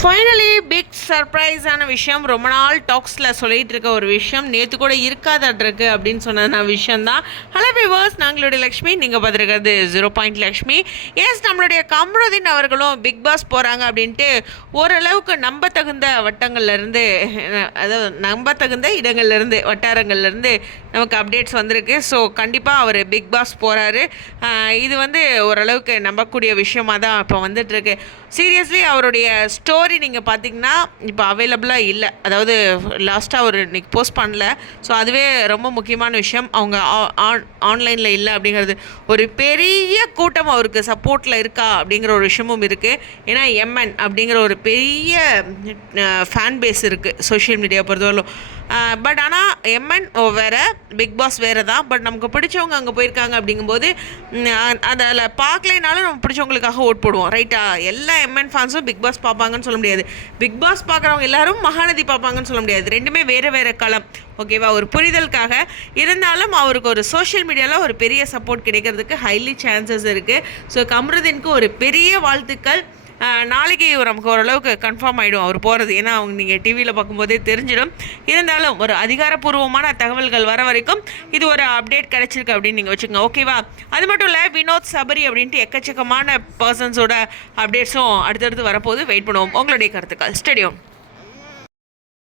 Finally big சர்ப்ரைஸான விஷயம், ரொம்ப நாள் டாக்ஸில் சொல்லிகிட்டு இருக்க ஒரு விஷயம், நேற்று கூட இருக்காதட்ருக்கு அப்படின்னு சொன்ன விஷயந்தான். ஹலோ விவர்ஸ், நாங்களுடைய லக்ஷ்மி, நீங்கள் பார்த்துருக்கிறது 0 லக்ஷ்மி. எஸ், நம்மளுடைய கம்ருதீன் அவர்களும் பிக் பாஸ் போகிறாங்க அப்படின்ட்டு ஓரளவுக்கு நம்பத்தகுந்த வட்டங்கள்லேருந்து, அதாவது நம்பத்தகுந்த இடங்கள்லேருந்து, வட்டாரங்கள்லேருந்து நமக்கு அப்டேட்ஸ் வந்திருக்கு. ஸோ கண்டிப்பாக அவர் பிக் பாஸ் போகிறாரு. இது ஓரளவுக்கு நம்பக்கூடிய விஷயமாக தான் இப்போ வந்துட்டுருக்கு. சீரியஸ்லி அவருடைய ஸ்டோரி நீங்கள் பார்த்தீங்கன்னா இப்போ அவைலபிளாக இல்லை. அதாவது லாஸ்ட்டாக அவர் இன்றைக்கி போஸ்ட் பண்ணல. ஸோ அதுவே ரொம்ப முக்கியமான விஷயம். அவங்க ஆன்லைனில் இல்லை அப்படிங்கிறது. ஒரு பெரிய கூட்டம் அவருக்கு சப்போர்ட்டில் இருக்கா அப்படிங்கிற ஒரு விஷயமும் இருக்குது. ஏன்னா எம்என் அப்படிங்கிற ஒரு பெரிய ஃபேன் பேஸ் இருக்குது சோஷியல் மீடியா பொறுத்தவரைக்கும். பட் ஆனால் எம்என் வேறு, பிக் பாஸ் வேறு தான். பட் நமக்கு பிடிச்சவங்க அங்கே போயிருக்காங்க அப்படிங்கும்போது அதில் பார்க்கலைனாலும் நம்ம பிடிச்சவங்களுக்காக ஓட் போடுவோம், ரைட்டா? எல்லா எம்என் ஃபேன்ஸும் பிக் பாஸ் பார்ப்பாங்கன்னு சொல்ல முடியாது. பிக் பாஸ் பார்க்குறவங்க எல்லாரும் மகாநதி பார்ப்பாங்கன்னு சொல்ல முடியாது. ரெண்டுமே வேறு வேறு களம், ஓகேவா? ஒரு புரிதலுக்காக இருந்தாலும் அவருக்கு ஒரு சோஷியல் மீடியாவில் ஒரு பெரிய சப்போர்ட் கிடைக்கிறதுக்கு ஹைலி சான்சஸ் இருக்குது. ஸோ கம்ருதீனுக்கு ஒரு பெரிய வாழ்த்துக்கள். நாளைக்கு நமக்கு ஓரளவுக்கு கன்ஃபார்ம் ஆகிடும் அவர் போகிறது. ஏன்னா அவங்க நீங்கள் டிவியில் பார்க்கும்போதே தெரிஞ்சிடும். இருந்தாலும் ஒரு அதிகாரப்பூர்வமான தகவல்கள் வர வரைக்கும் இது ஒரு அப்டேட் கிடச்சிருக்கு அப்படின்னு நீங்கள் வச்சுக்கோங்க, ஓகேவா? அது மட்டும் இல்லை, வினோத் சபரி அப்படின்ட்டு எக்கச்சக்கமான பர்சன்ஸோட அப்டேட்ஸும் அடுத்தடுத்து வரப்போது. வெயிட் பண்ணுவோம். உங்களுடைய கருத்துக்கள் ஸ்டேடியம்.